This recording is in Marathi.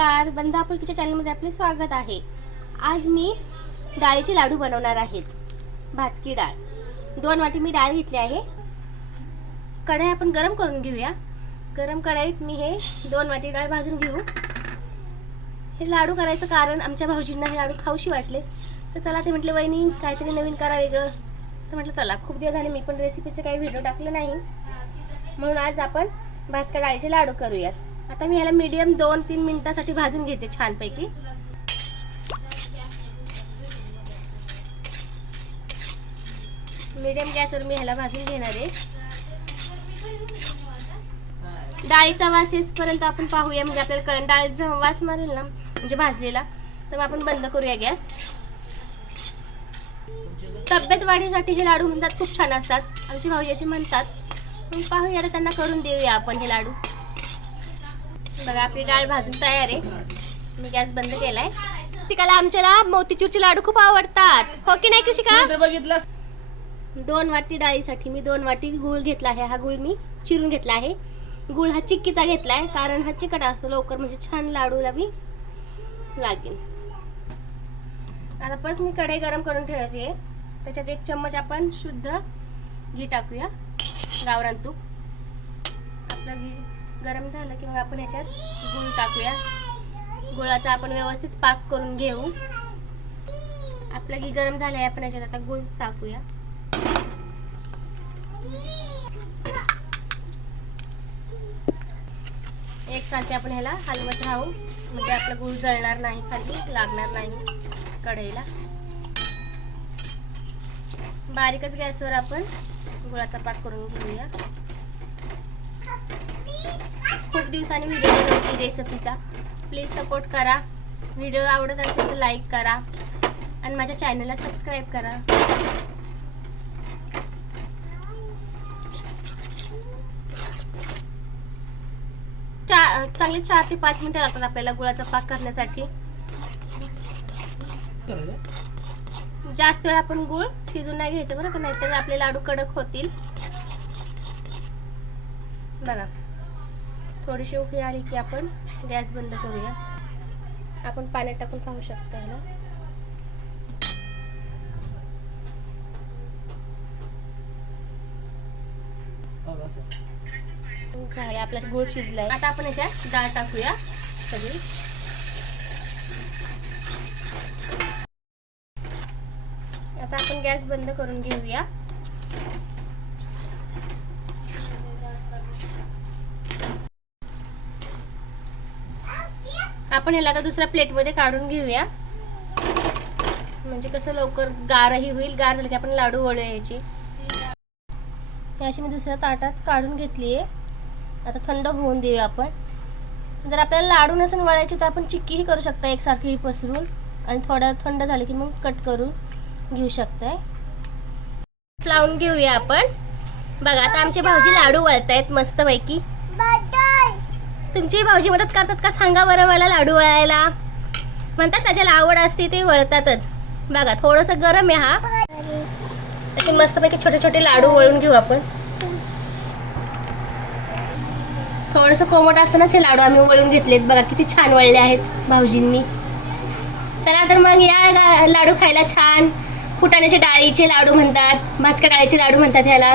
नमस्कार. बंद आपुलकीच्या चॅनलमध्ये आपले स्वागत आहे. आज मी डाळीचे लाडू बनवणार आहेत. भाजकी डाळ. दोन वाटी मी डाळ घेतली आहे. कढाई आपण गरम करून घेऊया. गरम कढईत मी हे दोन वाटी डाळ भाजून घेऊ. हे लाडू करायचं कारण आमच्या भाऊजींना हे लाडू खाऊशी वाटले. तर चला ते म्हटले वहिनी काहीतरी नवीन करा वेगळं. तर म्हटलं चला खूप दिवस झाले मी पण रेसिपीचे काही व्हिडिओ टाकले नाही. म्हणून आज आपण भाजका डाळीचे लाडू करूयात. आता मी ह्याला मीडियम दोन तीन मिनिटासाठी भाजून घेते छानपैकी. मीडियम गॅसवर मी ह्याला भाजून घेणार आहे. डाळीचा वास येसपर्यंत आपण पाहूया म्हणजे आपल्याला कळण डाळीचा वास मारेल ना म्हणजे भाजलेला तर मग आपण बंद करूया गॅस. तब्येत वाढीसाठी हे लाडू म्हणतात खूप छान असतात. आमची भाऊजी असे म्हणतात. मग पाहूया त्यांना करून देऊया आपण हे लाडू. बघा आपली डाळ भाजून तयार आहे. मी गॅस बंद केलाय. तिकाला आमच्याला मोतीचूरचे लाडू खूप आवडतात. हो की नाही कृषिका? बघितलं दोन वाटी डाळीसाठी मी दोन वाटी गूळ घेतला आहे. हा गूळ मी चिरून घेतला आहे. गूळ हा चिक्कीचा घेतला आहे कारण हा चिकट असतो. लवकर म्हणजे छान लाडूला बी लागेल. आता परत मी कढई गरम करून ठेवते. त्याच्यात एक चम्मच आपण शुद्ध घी टाकूया. गावरान तूप. आपलं घी गरम झालं की मग आपण ह्याच्यात गुळ टाकूया. गुळाचा आपण व्यवस्थित पाक करून घेऊ. आपलं घी गरम झालं आहे आपण ह्याच्यात आता गुळ टाकूया. एकसारखे आपण ह्याला हलवत राहू. म्हणजे आपलं गूळ जळणार नाही खाली लागणार नाही कढईला. बारीकच गॅसवर आपण गुळाचा पाक करून घेऊया. खूप दिवसांनी व्हिडिओ बनवते रेसिपीचा प्लीज सपोर्ट करा. व्हिडिओ आवडत असेल तर लाईक करा. आणि माझ्या चॅनलला सबस्क्राईब करा. चा चांगले चार ते पाच मिनिटं लागतात आपल्याला गुळाचा पाक करण्यासाठी. जास्त वेळ आपण गुळ शिजून नाही घ्यायचं बरं का? नाहीतर आपले लाडू कडक होतील. बघा. थोडीशी उकळी आली की आपण गॅस बंद करूया. आपण पाण्यात टाकून पाहू शकतो ह्याला झाले आपला गुळ शिजलाय. आता आपण याच्यात डाळ टाकूया सगळी. आता आपण गॅस बंद करून घेऊया. आपण ह्याला आता दुसऱ्या प्लेटमध्ये काढून घेऊया. म्हणजे कसं लवकर गारही होईल गार झालं की आपण लाडू वळूया याची. अशी मी दुसऱ्या ताटात काढून घेतली आहे आता थंड होऊन देऊया आपण. जर आपल्याला लाडू नसून वळायचे तर आपण चिक्कीही करू शकता एकसारखी पसरून. आणि थोडं थंड झालं की मग कट करून घेऊ शकताय. लावून घेऊया आपण. बघा आता आमचे भाऊजी लाडू वळतायत आहेत मस्तपैकी. तुमची भाऊजी मदत करतात का? सांगा बरं मला लाडू वळायला. म्हणतात ना ज्याला आवड असते ते वळतातच. बघा थोडंसं गरम आहे हा. असे मस्तपैकी छोटे छोटे लाडू वळून घेऊ आपण. थोडंसं कोमट असतानाच हे लाडू आम्ही वळून घेतलेत. बघा किती छान वळले आहेत भाऊजींनी. चला तर मग या लाडू खायला छान. फुटाण्याचे डाळीचे लाडू म्हणतात भाजक्या डाळीचे लाडू म्हणतात ह्याला.